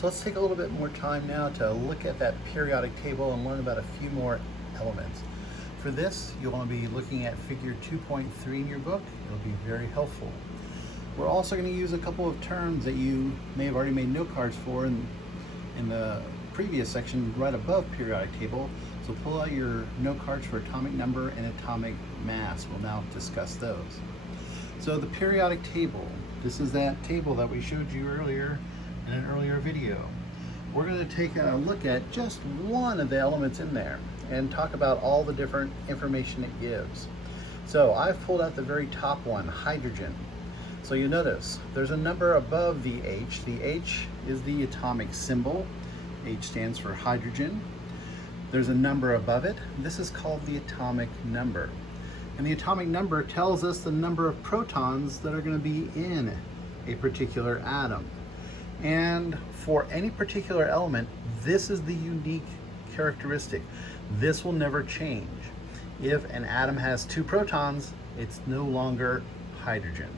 So let's take a little bit more time now to look at that periodic table and learn about a few more elements. For this, you'll want to be looking at figure 2.3 in your book. It'll be very helpful. We're also going to use a couple of terms that you may have already made note cards for in the previous section right above periodic table. So pull out your note cards for atomic number and atomic mass. We'll now discuss those. So the periodic table, this is that table that we showed you earlier in an earlier video. We're going to take a look at just one of the elements in there and talk about all the different information it gives. So I've pulled out the very top one, hydrogen. So you notice there's a number above the H. The H is the atomic symbol. H stands for hydrogen. There's a number above it. This is called the atomic number. And the atomic number tells us the number of protons that are going to be in a particular atom. And for any particular element, this is the unique characteristic. This will never change. If an atom has 2 protons, it's no longer hydrogen.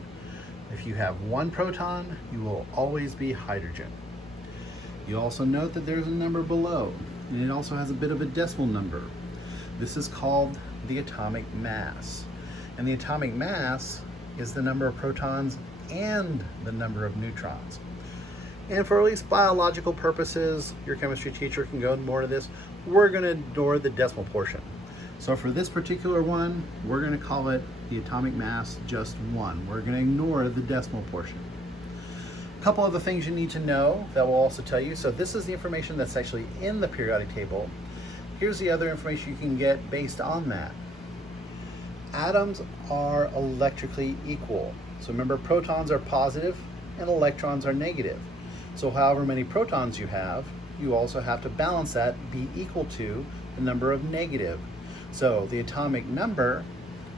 If you have 1 proton, you will always be hydrogen. You also note that there's a number below, and it also has a bit of a decimal number. This is called the atomic mass. And the atomic mass is the number of protons and the number of neutrons. And for at least biological purposes, your chemistry teacher can go more into this. We're going to ignore the decimal portion. So for this particular one, we're going to call it the atomic mass just 1. We're going to ignore the decimal portion. A couple other things you need to know that will also tell you. So this is the information that's actually in the periodic table. Here's the other information you can get based on that. Atoms are electrically equal. So remember, protons are positive and electrons are negative. So however many protons you have, you also have to balance that, be equal to the number of negative. So the atomic number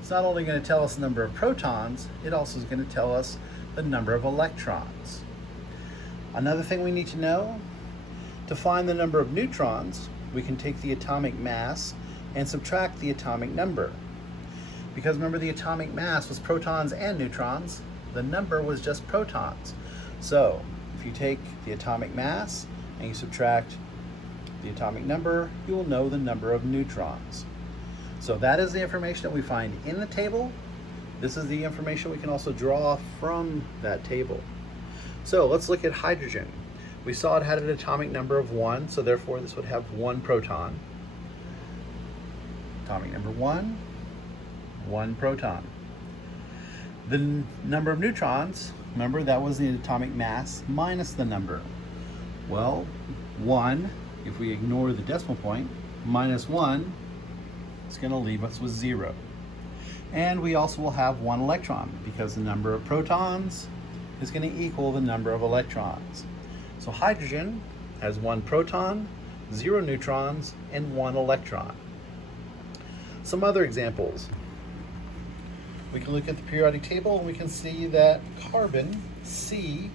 is not only going to tell us the number of protons, it also is going to tell us the number of electrons. Another thing we need to know, to find the number of neutrons, we can take the atomic mass and subtract the atomic number. Because remember, the atomic mass was protons and neutrons, the number was just protons. So if you take the atomic mass and you subtract the atomic number, you will know the number of neutrons. So that is the information that we find in the table. This is the information we can also draw from that table. So let's look at hydrogen. We saw it had an atomic number of 1, so therefore this would have 1 proton. Atomic number 1, 1 proton. The number of neutrons, remember, that was the atomic mass minus the number. Well, 1, if we ignore the decimal point, minus 1, it's going to leave us with 0. And we also will have 1 electron, because the number of protons is going to equal the number of electrons. So hydrogen has 1 proton, 0 neutrons, and 1 electron. Some other examples. We can look at the periodic table and we can see that carbon, C,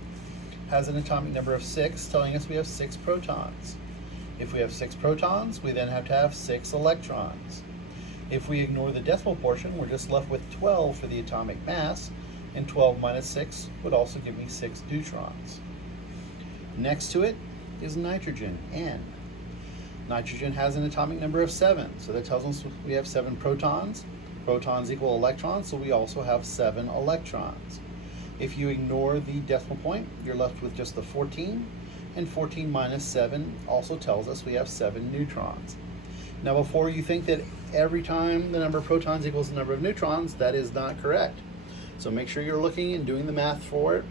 has an atomic number of 6, telling us we have 6 protons. If we have 6 protons, we then have to have 6 electrons. If we ignore the decimal portion, we're just left with 12 for the atomic mass, and 12 minus 6 would also give me 6 neutrons. Next to it is nitrogen, N. Nitrogen has an atomic number of 7, so that tells us we have 7 protons. Protons equal electrons, so we also have 7 electrons. If you ignore the decimal point, you're left with just the 14, and 14 minus 7 also tells us we have 7 neutrons. Now, before you think that every time the number of protons equals the number of neutrons, that is not correct. So make sure you're looking and doing the math for it.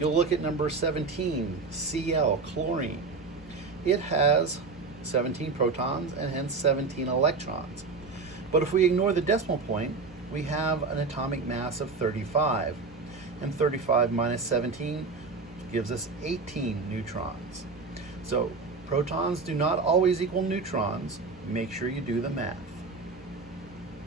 You'll look at number 17, Cl, chlorine. It has 17 protons and hence 17 electrons. But if we ignore the decimal point, we have an atomic mass of 35. And 35 minus 17 gives us 18 neutrons. So protons do not always equal neutrons. Make sure you do the math.